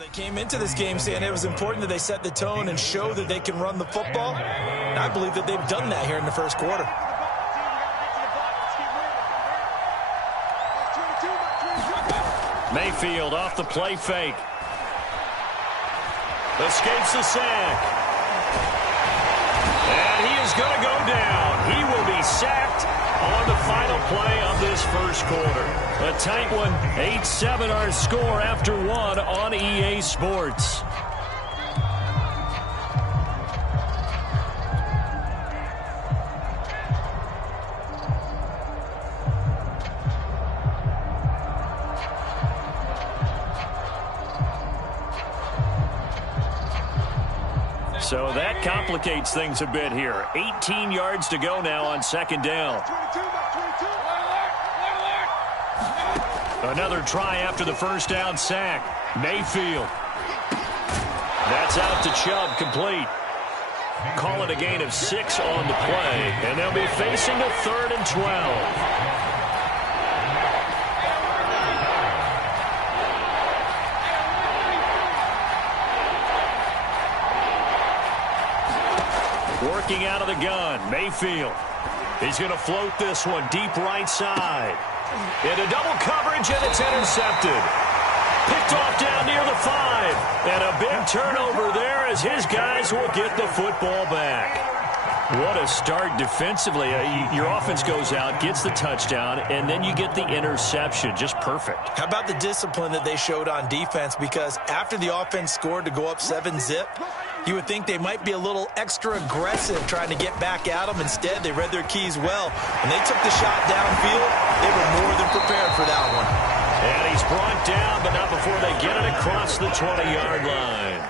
They came into this game saying it was important that they set the tone and show that they can run the football. And I believe that they've done that here in the first quarter. Mayfield off the play fake. Escapes the sack. And he is going to go down. He will be sacked on the final play of this first quarter. A tight one, 8-7 our score after one on EA Sports. So that complicates things a bit here. 18 yards to go now on second down. Another try after the first down sack. Mayfield. That's out to Chubb, complete. Call it a gain of 6 on the play, and they'll be facing a 3rd and 12. Working out of the gun, Mayfield. He's going to float this one deep right side. Into double coverage, and it's intercepted. Picked off down near the 5. And a big turnover there as his guys will get the football back. What a start defensively. Your offense goes out, gets the touchdown, and then you get the interception. Just perfect. How about the discipline that they showed on defense? Because after the offense scored to go up 7-zip, you would think they might be a little extra aggressive trying to get back at them. Instead, they read their keys well. When they took the shot downfield, they were more than prepared for that one. And he's brought down, but not before they get it across the 20-yard line.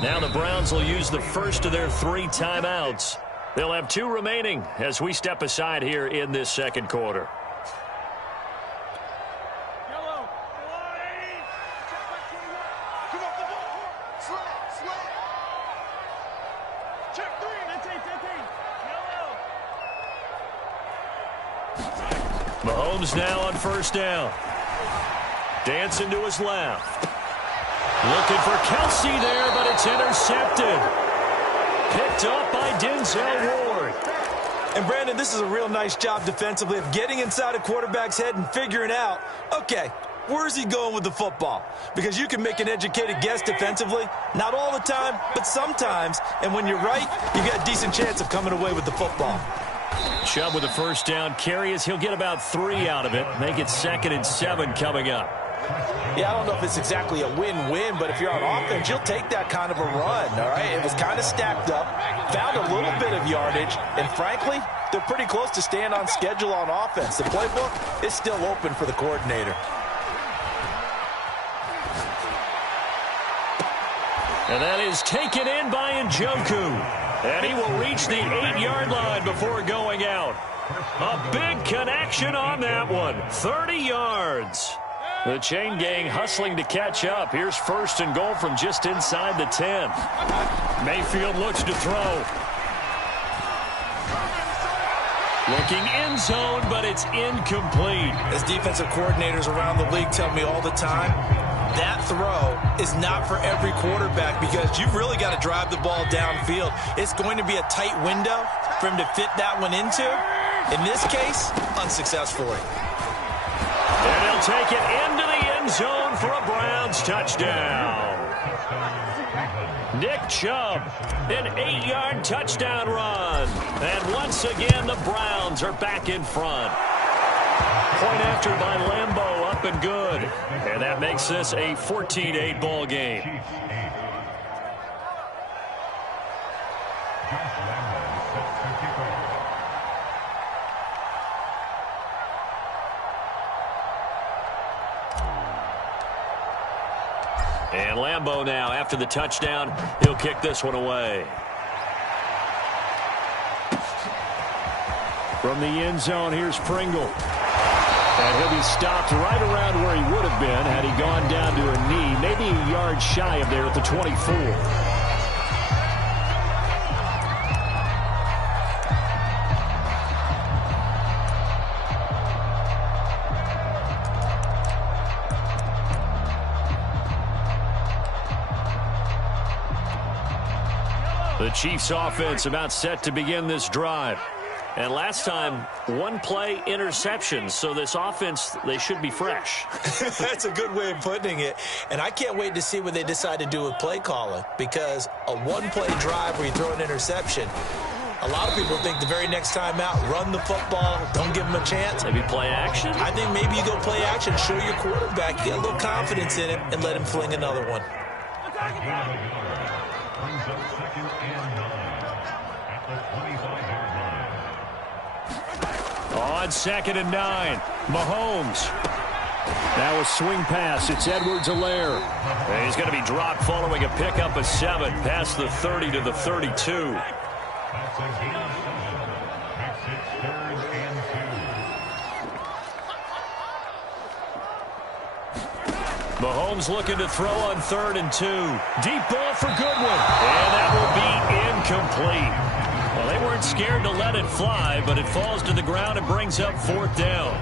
Now the Browns will use the first of their 3 timeouts. They'll have 2 remaining as we step aside here in this second quarter. Mahomes now on first down. Dancing to his left. Looking for Kelsey there, but it's intercepted. Picked up by Denzel Ward. And, Brandon, this is a real nice job defensively of getting inside a quarterback's head and figuring out, okay, where's he going with the football? Because you can make an educated guess defensively. Not all the time, but sometimes. And when you're right, you got a decent chance of coming away with the football. Chubb with a first down carry as he'll get about 3 out of it. Make it 2nd and 7 coming up. Yeah, I don't know if it's exactly a win-win, but if you're on offense, you'll take that kind of a run, all right? It was kind of stacked up, found a little bit of yardage, and frankly, they're pretty close to staying on schedule on offense. The playbook is still open for the coordinator. And that is taken in by Njoku. And he will reach the 8-yard line before going out. A big connection on that one. 30 yards. The chain gang hustling to catch up. Here's 1st and goal from just inside the 10. Mayfield looks to throw. Looking end zone, but it's incomplete. As defensive coordinators around the league tell me all the time, that throw is not for every quarterback because you've really got to drive the ball downfield. It's going to be a tight window for him to fit that one into. In this case, unsuccessfully. And he'll take it into the end zone for a Browns touchdown. Nick Chubb, an 8-yard touchdown run. And once again, the Browns are back in front. Point after by Lambeau, up and good. And that makes this a 14-8 ball game. And Lambeau now, after the touchdown, he'll kick this one away. From the end zone, here's Pringle. And he'll be stopped right around where he would have been had he gone down to a knee, maybe a yard shy of there at the 24. The Chiefs offense about set to begin this drive. And last time, one play interception. So this offense, they should be fresh. That's a good way of putting it. And I can't wait to see what they decide to do with play calling. Because a one-play drive where you throw an interception, a lot of people think the very next time out, run the football, don't give them a chance. Maybe play action? I think maybe you go play action, show your quarterback, get a little confidence in him, and let him fling another one. On 2nd and 9, Mahomes. Now a swing pass. It's Edwards-Helaire. And he's going to be dropped following a pickup of 7 past the 30 to the 32. Mahomes looking to throw on 3rd and 2. Deep ball for Goodwin. And that will be incomplete. Well, they weren't scared to let it fly, but it falls to the ground and brings up 4th down.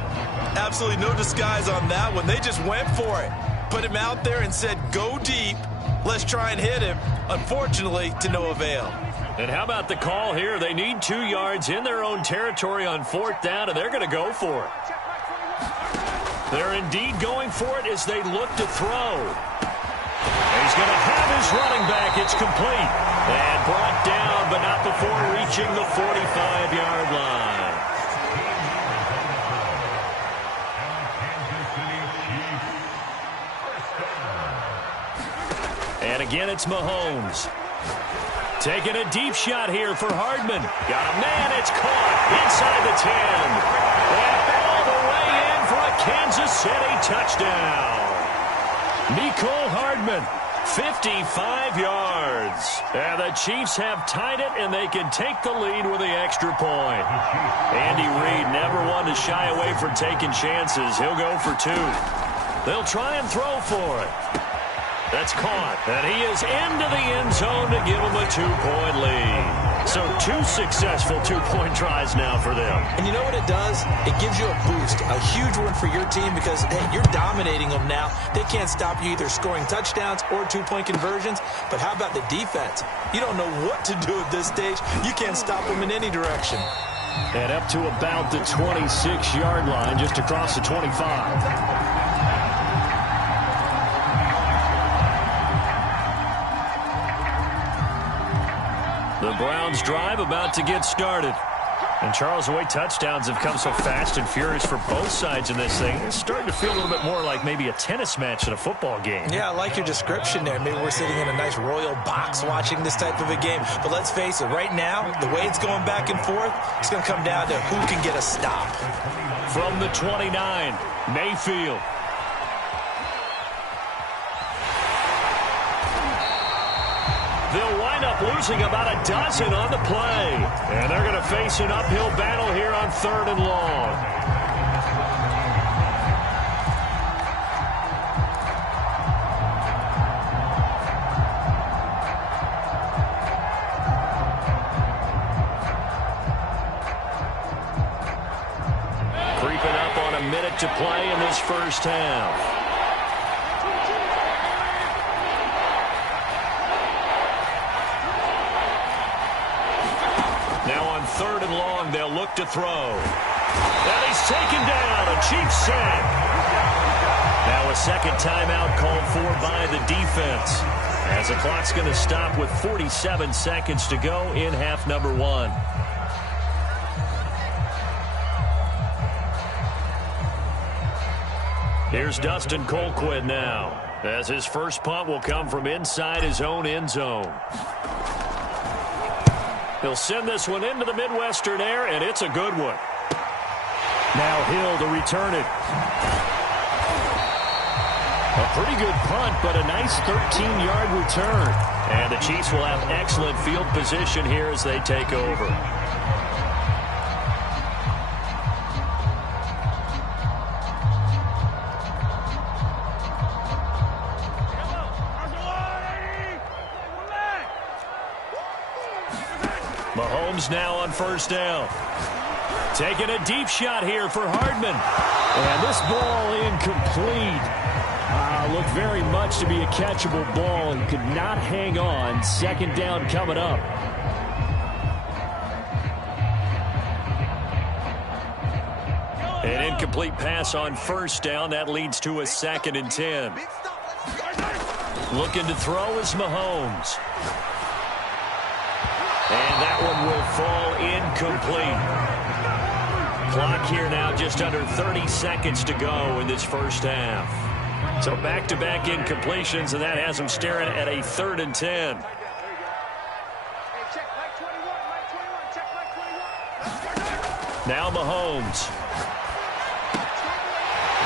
Absolutely no disguise on that one. They just went for it. Put him out there and said, go deep. Let's try and hit him. Unfortunately, to no avail. And how about the call here? They need 2 yards in their own territory on 4th down, and they're going to go for it. They're indeed going for it as they look to throw. He's going to have his running back. It's complete. And brought down, but not before reaching the 45-yard line. And again, it's Mahomes. Taking a deep shot here for Hardman. Got a man. It's caught inside the 10. And all the way in for a Kansas City touchdown. Mecole Hardman, 55 yards. And the Chiefs have tied it, and they can take the lead with the extra point. Andy Reid never one to shy away from taking chances. He'll go for 2. They'll try and throw for it. That's caught, and he is into the end zone to give him a 2-point lead. So 2 successful 2-point tries now for them. And you know what it does? It gives you a boost, a huge one for your team because, hey, you're dominating them now. They can't stop you either scoring touchdowns or 2-point conversions. But how about the defense? You don't know what to do at this stage. You can't stop them in any direction. And up to about the 26-yard line, just across the 25. The Browns drive about to get started. And Charles, the way touchdowns have come so fast and furious for both sides in this thing, it's starting to feel a little bit more like maybe a tennis match than a football game. Yeah, I like your description there. Maybe we're sitting in a nice royal box watching this type of a game. But let's face it, right now, the way it's going back and forth, it's going to come down to who can get a stop. From the 29, Mayfield. They'll wind up losing about a dozen on the play. And they're going to face an uphill battle here on 3rd and long. Creeping up on a minute to play in this first half. Now on 3rd and long, they'll look to throw. And he's taken down. A Chiefs sack. Now a second timeout called for by the defense. As the clock's going to stop with 47 seconds to go in half number 1. Here's Dustin Colquitt now, as his first punt will come from inside his own end zone. He'll send this one into the Midwestern air, and it's a good one. Now Hill to return it. A pretty good punt, but a nice 13-yard return. And the Chiefs will have excellent field position here as they take over. Mahomes now on 1st down. Taking a deep shot here for Hardman. And this ball incomplete. looked very much to be a catchable ball and could not hang on. Second down coming up. An incomplete pass on first down. That leads to a 2nd and 10. Looking to throw is Mahomes. And that one will fall incomplete. Clock here now just under 30 seconds to go in this first half. So back-to-back incompletions, and that has them staring at a 3rd and 10. Now Mahomes.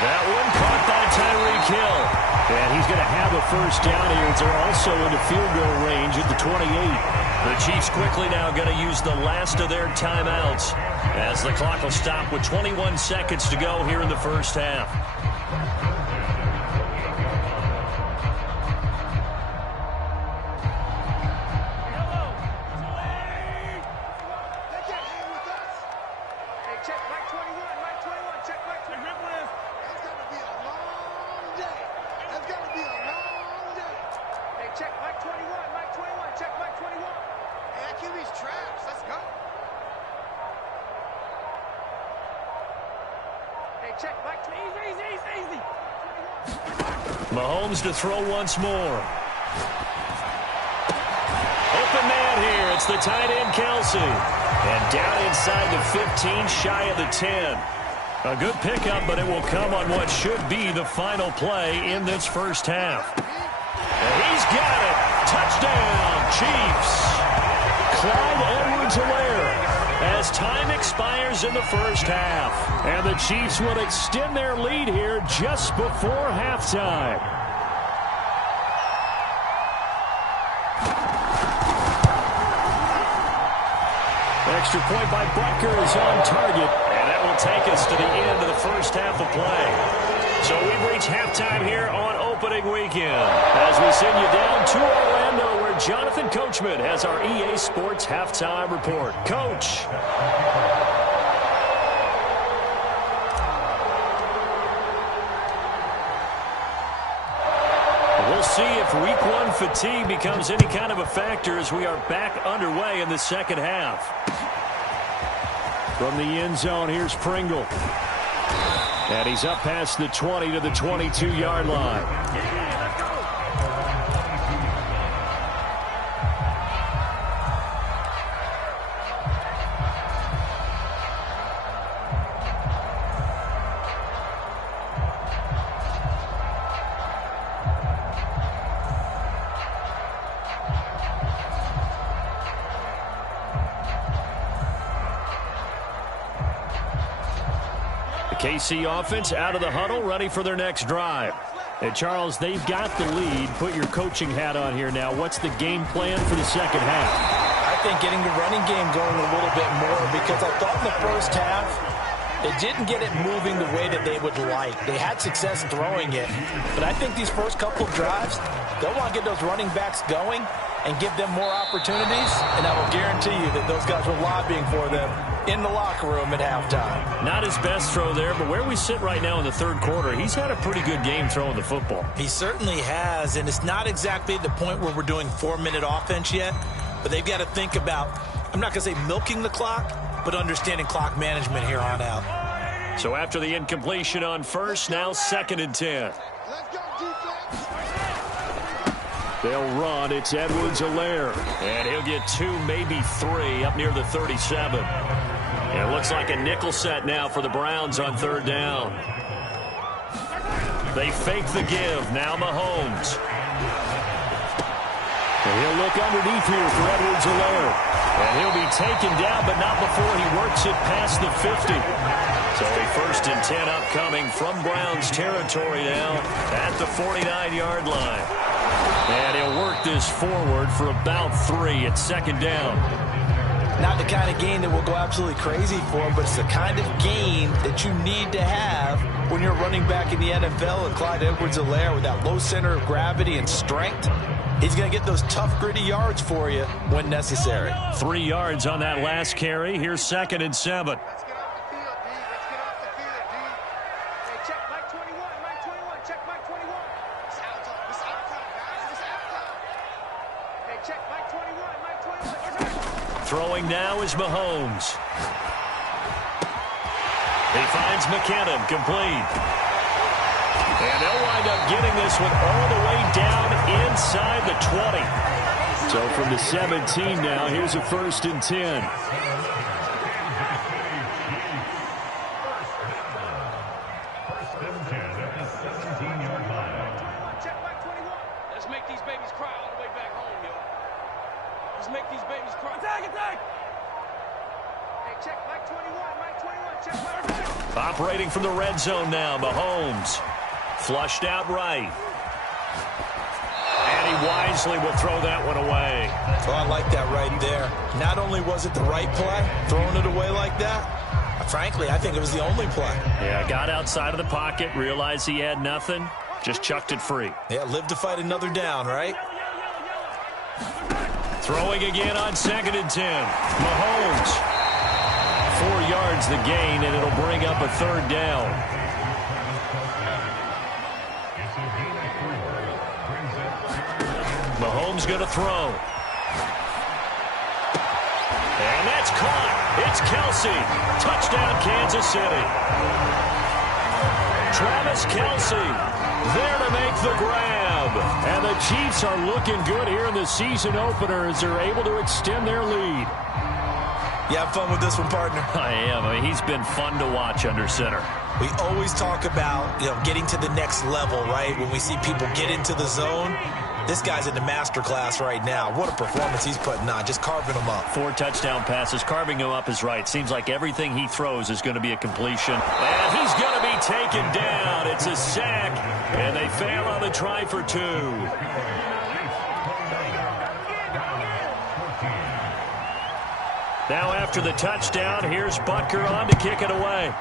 That one caught by Tyreek Hill. And he's going to have a first down here as they're also into field goal range at the 28. The Chiefs quickly now going to use the last of their timeouts as the clock will stop with 21 seconds to go here in the first half. Mahomes to throw once more. Open man here. It's the tight end, Kelsey. And down inside the 15, shy of the 10. A good pickup, but it will come on what should be the final play in this first half. And he's got it. Touchdown, Chiefs. Clyde Edwards-Helaire as time expires in the first half. And the Chiefs will extend their lead here just before halftime. Extra point by Butker is on target. And that will take us to the end of the first half of play. So we've reached halftime here on opening weekend as we send you down to Orlando where Jonathan Coachman has our EA Sports halftime report. Coach. We'll see if week one fatigue becomes any kind of a factor as we are back underway in the second half. From the end zone, here's Pringle. And he's up past the 20 to the 22-yard line. KC offense out of the huddle, ready for their next drive. And Charles, they've got the lead. Put your coaching hat on here now. What's the game plan for the second half? I think getting the running game going a little bit more because I thought in the first half they didn't get it moving the way that they would like. They had success throwing it, but I think these first couple of drives, they'll want to get those running backs going and give them more opportunities, and I will guarantee you that those guys were lobbying for them in the locker room at halftime. Not his best throw there, but where we sit right now in the third quarter, he's had a pretty good game throwing the football. He certainly has, and it's not exactly the point where we're doing 4-minute offense yet, but they've got to think about, I'm not going to say milking the clock, but understanding clock management here on out. So after the incompletion on first, now 2nd and 10. They'll run. It's Edwards-Helaire. And he'll get 2, maybe 3 up near the 37. And it looks like a nickel set now for the Browns on 3rd down. They fake the give. Now Mahomes. And he'll look underneath here for Edwards-Helaire. And he'll be taken down, but not before he works it past the 50. So 1st and 10 upcoming from Browns territory now at the 49-yard line. And he'll work this forward for about 3 at 2nd down. Not the kind of gain that will go absolutely crazy for him, but it's the kind of gain that you need to have when you're running back in the NFL. And Clyde Edwards-Helaire with that low center of gravity and strength, he's going to get those tough, gritty yards for you when necessary. 3 yards on that last carry. Here's 2nd and 7. Throwing now is Mahomes. He finds McKinnon, complete. And they'll wind up getting this one all the way down inside the 20. So from the 17 now, here's a 1st and 10. Let's make these babies cry all the way back home, yo. Let's make these babies cry. Attack! Hey, check Mike 21, check Mike 21. Operating from the red zone now, Mahomes. Flushed out right. And he wisely will throw that one away. Oh, I like that right there. Not only was it the right play, throwing it away like that, frankly, I think it was the only play. Yeah, got outside of the pocket, realized he had nothing, just chucked it free. Yeah, live to fight another down, right? Throwing again on 2nd and 10. Mahomes. 4 yards the gain, and it'll bring up a 3rd down. Mahomes going to throw. And that's caught. It's Kelce. Touchdown, Kansas City. Travis Kelce there to make the grab. And the Chiefs are looking good here in the season opener as they're able to extend their lead. You have fun with this one, partner? I am. I mean, he's been fun to watch under center. We always talk about, getting to the next level, right? When we see people get into the zone, this guy's in the master class right now. What a performance he's putting on, just carving them up. 4 touchdown passes. Carving him up is right. Seems like everything he throws is going to be a completion. And he's going to be taken down. It's a sack, and they fail on the try for 2. Now after the touchdown, here's Butker on to kick it away.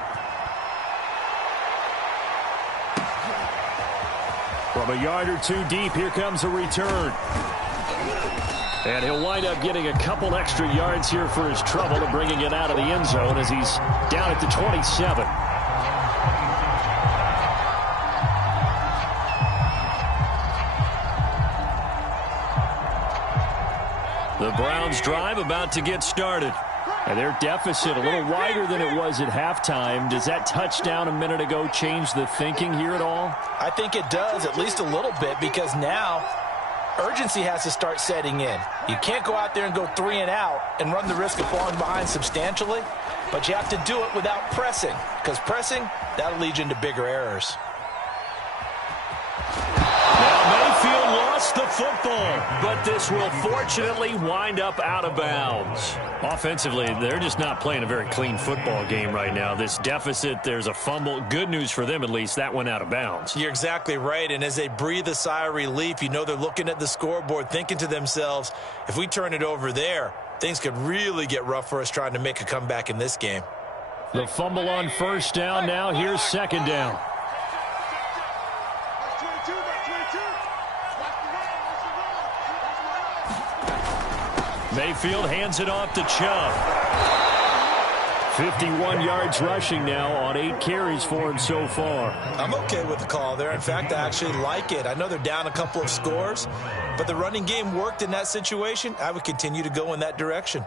From a yard or 2 deep, here comes a return. And he'll wind up getting a couple extra yards here for his trouble and bringing it out of the end zone as he's down at the 27. The Browns drive about to get started. And their deficit a little wider than it was at halftime. Does that touchdown a minute ago change the thinking here at all? I think it does, at least a little bit, because now urgency has to start setting in. You can't go out there and go 3 and out and run the risk of falling behind substantially, but you have to do it without pressing, because pressing, that'll lead you into bigger errors. Mayfield lost the football, but this will fortunately wind up out of bounds. Offensively, they're just not playing a very clean football game right now. This deficit, there's a fumble. Good news for them, at least. That went out of bounds. You're exactly right, and as they breathe a sigh of relief, they're looking at the scoreboard, thinking to themselves, if we turn it over there, things could really get rough for us trying to make a comeback in this game. The fumble on 1st down. Now here's 2nd down. Mayfield hands it off to Chubb. 51 yards rushing now on 8 carries for him so far. I'm okay with the call there. In fact, I actually like it. I know they're down a couple of scores, but the running game worked in that situation. I would continue to go in that direction.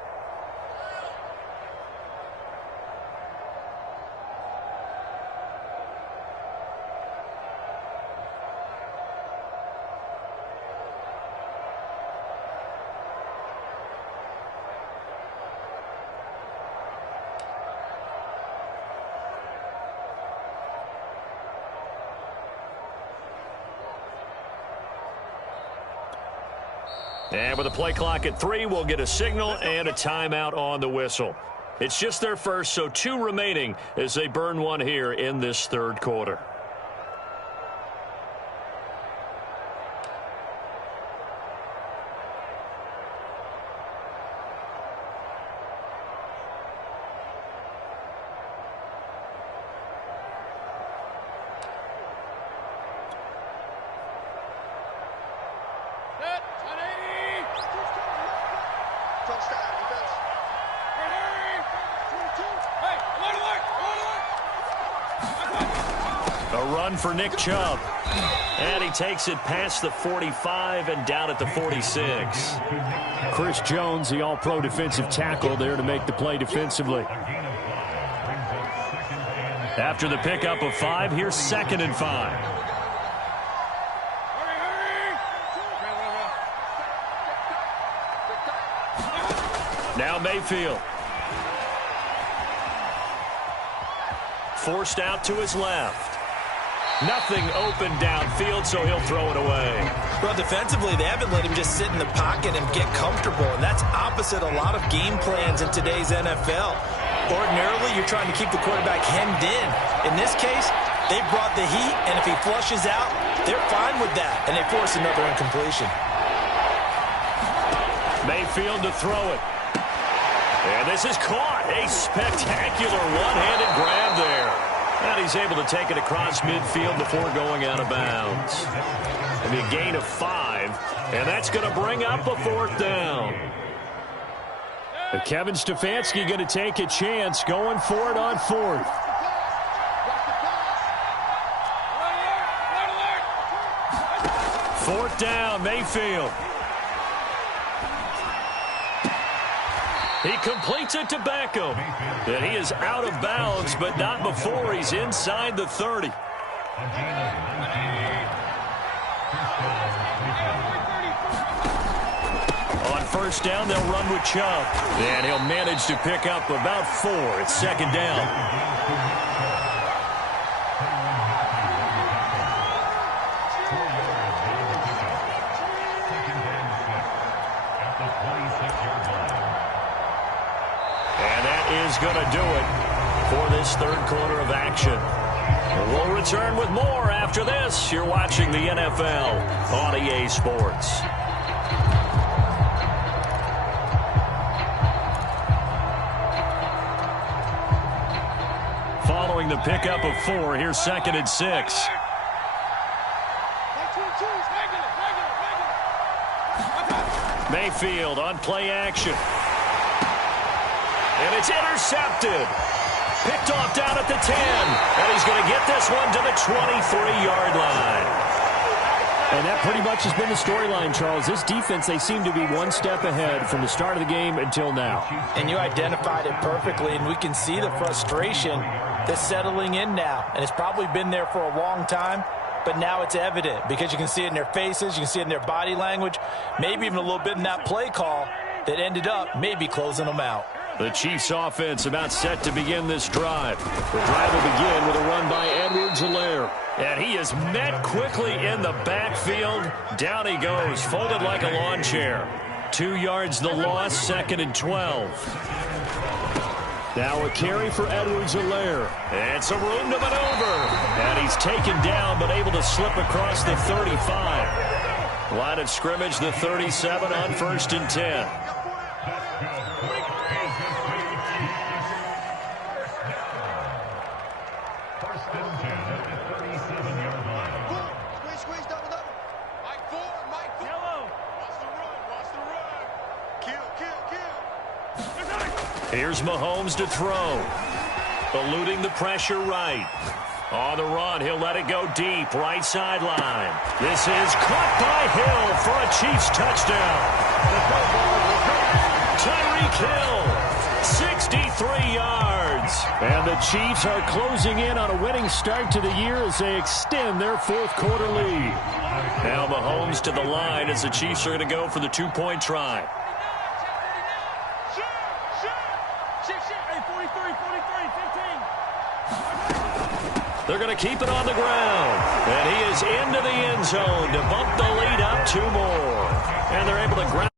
And with a play clock at 3, we'll get a signal and a timeout on the whistle. It's just their first, so 2 remaining as they burn one here in this 3rd quarter. A run for Nick Chubb. And he takes it past the 45 and down at the 46. Chris Jones, the all-pro defensive tackle, there to make the play defensively. After the pickup of 5, here's 2nd and 5. Now Mayfield. Forced out to his left. Nothing open downfield, so he'll throw it away. Well, defensively, they haven't let him just sit in the pocket and get comfortable, and that's opposite a lot of game plans in today's NFL. Ordinarily, you're trying to keep the quarterback hemmed in. In this case, they brought the heat, and if he flushes out, they're fine with that, and they force another incompletion. Mayfield to throw it. And this is caught. A spectacular one-handed grab there. And he's able to take it across midfield before going out of bounds. It'll be a gain of 5, and that's going to bring up a 4th down. But Kevin Stefanski going to take a chance going for it on 4th. Fourth down, Mayfield. He completes it to Beckham. And he is out of bounds, but not before he's inside the 30. On first down, they'll run with Chubb. And he'll manage to pick up about 4. It's 2nd down. Is going to do it for this 3rd quarter of action. We'll return with more after this. You're watching the NFL on EA Sports. Following the pickup of 4, here's 2nd and 6. Mayfield on play action. And it's intercepted. Picked off down at the 10. And he's going to get this one to the 23-yard line. And that pretty much has been the storyline, Charles. This defense, they seem to be one step ahead from the start of the game until now. And you identified it perfectly, and we can see the frustration that's settling in now. And it's probably been there for a long time, but now it's evident because you can see it in their faces, you can see it in their body language, maybe even a little bit in that play call that ended up maybe closing them out. The Chiefs offense about set to begin this drive. The drive will begin with a run by Edwards-Helaire. And he is met quickly in the backfield. Down he goes, folded like a lawn chair. 2 yards the loss, 2nd and 12. Now a carry for Edwards-Helaire. And some room to maneuver. And he's taken down but able to slip across the 35. Line of scrimmage, the 37 on 1st and 10. Here's Mahomes to throw. Eluding the pressure right. On the run, he'll let it go deep. Right sideline. This is caught by Hill for a Chiefs touchdown. Tyreek Hill, 63 yards. And the Chiefs are closing in on a winning start to the year as they extend their 4th quarter lead. Now Mahomes to the line as the Chiefs are going to go for the 2-point try. They're going to keep it on the ground. And he is into the end zone to bump the lead up 2 more. And they're able to grab